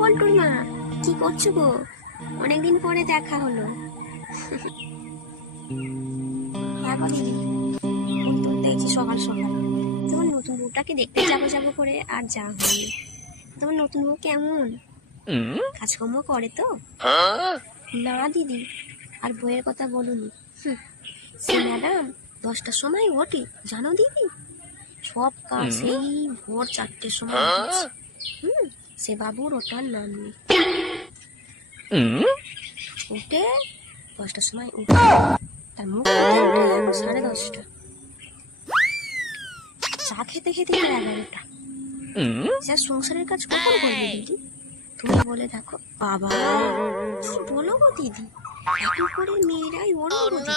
পল্টুর মা, কি করছো গো? অনেকদিন পরে দেখা হলো। হ্যাঁ বলো দিদি, ফোন তুলতে হয়েছে সকাল সকাল। তোমার নতুন বউটাকে দেখতে যাবো যাবো করে আর যাওয়া হয়নি। তোমার নতুন বউ কেমন, কাজকর্ম করে তো? না দিদি, আর বইয়ের কথা বলুনি। সে ম্যাডাম 10টার সময় ওঠে জানো দিদি, সব কাজ সেই ভোর 4টের সময় উঠেছে। সে বাবুর ওঠার নাম নেই। উঠে 10টার সময় উঠে তার মুখ 10:30। চা খেতে খেতে 11টা। স্যার সংসারের কাজ কখন করবে দিদি? তুমি বলে দেখো। বাবা কি বলো গো দিদি, এখন করে মেয়েরাই ওরো গো দিদি,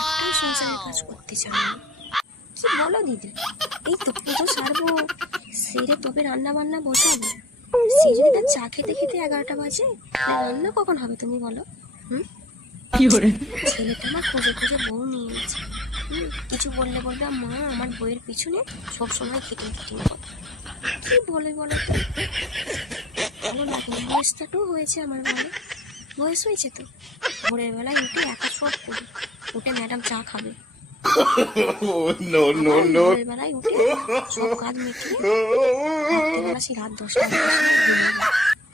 একটাও সংসারের কাজ করতে চায় না। কি বলো দিদি? এই তো পুজো সারবো, সেরে তবে রান্না বান্না বসাবো। সে যদি তার চা খেতে খেতে 11টা বাজে, রান্না কখন হবে তুমি বলো? ছেলেটা আমার খুঁজে খুঁজে বউ নিয়েছে। কিছু বললে বলবে মা আমার বইয়ের পিছনে সবসময় খিটিং খিটিং করে। কি বলে বলো তো? ভালো লাগে না। বয়সটাও হয়েছে আমার, বলে বয়স হয়েছে তো। ভোরের বেলায় উঠে একা সব করি, উঠে ম্যাডাম চা খাবে। ভোরের বেলায় উঠে সব কাজ মিটিয়ে রাত্রিবেলা সেই রাত 10টা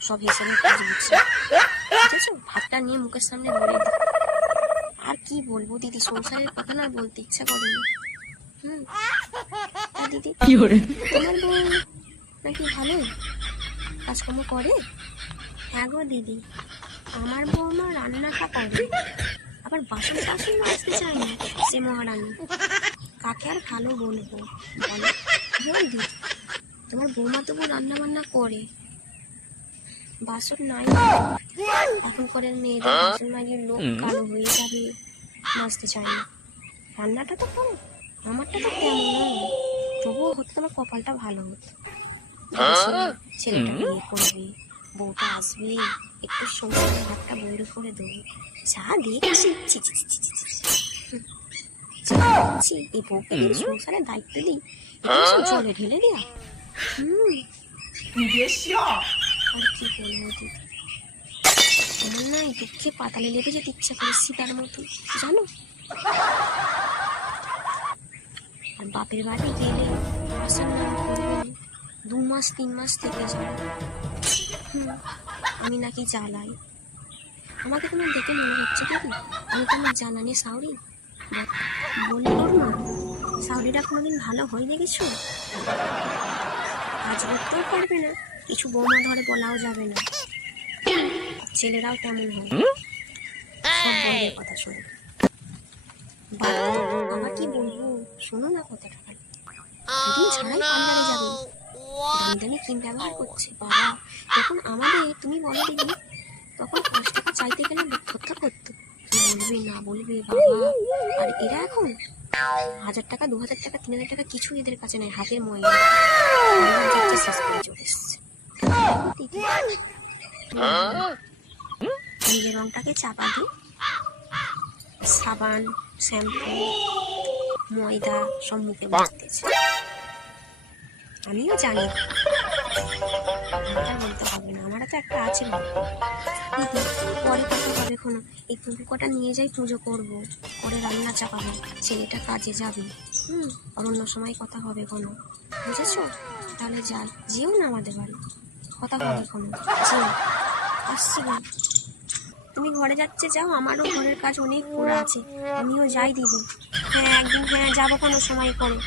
সব হিসেবে কাজ হচ্ছে। বুঝেছো? ভাতটা নিয়ে মুখের সামনে ধরে দিই। আর কি বলবো দিদি, সংসারের কথা না বলতে ইচ্ছা করে না। দিদি তোমার বউ নাকি ভালোই কাজকর্ম করে? হ্যাঁ গো দিদি, আমার বৌমা রান্নাটা করে, আবার বাসন টাসন মাজতে চায় না সে মহারানী। কাকে আর ভালো বলবো বলো? বল দিদি, তোমার বৌমা তবু রান্না বান্না করে, বাসন নাই। এখন করে মেয়েদের বাসন মাজিয়ে লোক কালো হয়ে যাবে, মাজতে চায় না। রান্নাটা তো করে, আমারটা তো তেমন নয়, তবুও হতো তোমার কপালটা ভালো হতো। ছেলেটা বিয়ে করবে, বউটা আসবে, একটু সংসারের হাতটা বইরে করে দেবো। যা দেখছি এই বউকে দিন সংসারের দায়িত্ব দিই, জলে ঢেলে দেয়া। আর কি বলবো দিদি, আমার না এই দুঃখে পাতালে লেগে যেতে ইচ্ছা করে সীতার মতো জানো। আর বাপের বাড়ি গেলে আসার নাম করবে 2 মাস 3 মাস থেকে যাবে। আমি নাকি জ্বালাই। আমাকে তোমার দেখে মনে হচ্ছে দিদি আমি তোমার জ্বালানি সাউরি? বলি ওর মা, সাউরিটা কোনোদিন ভালো হয়ে দেখেছো? কাজ করতেও পারবে না, কিছু বৌমা ধরে বলাও যাবে না। ছেলেরাও কেমন হয়, সব বউয়ের কথা শোনে। বাবা কি বলবো, শোনো না কথাটা। দুদিন ছাড়াই পার্লারে যাবে, দামি ক্রিম ব্যবহার করছে। বাবা তখন আমাদের তুমি বলো দিদি, তখন 5 টাকা চাইতে গেলে ধরতে করতো, কি বলবে না বলবে বাবা। আর এরা এখন 1000 টাকা 2000 টাকা 3000 টাকা কিছু এদের কাছে নেই, হাতের ময়লা শেষ করে চলে এসছে। নিজের রংটাকে চাপা দিয়ে সাবান শ্যাম্পু ময়দা সব মুখে মাখতেছে। আমিও জানি বলতে হবে না, আমারও তো একটা আছে। পরে কথা হবে কোনো, এই পুকুরটা নিয়ে যাই পুজো করবো, করে রান্না চাপাবো, ছেলেটা কাজে যাবে। আর অন্য সময় কথা হবে কোনো, বুঝেছো? তাহলে যাই, যেও না আমাদের বাড়ি, কথা হবে কোনো, যেও। আসছি না, তুমি ঘরে যাচ্ছে যাও, আমারও ঘরের কাজ অনেক পড়ে আছে, আমিও যাই দিদি। হ্যাঁ একদিন, হ্যাঁ যাবো কোনো সময় করে।